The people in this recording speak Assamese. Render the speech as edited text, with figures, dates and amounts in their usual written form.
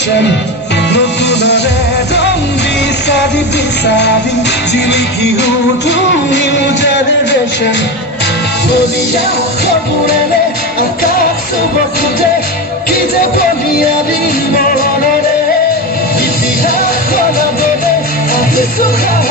generation নতুনৰে ৰং বিচাৰি জিলিকি উঠো new generation বলিয়া খবৰেৰে আকাশ চুব খোজে কি যে বলিয়াৰী মৰণৰে ইতিহাস বনাবলৈ আহিছো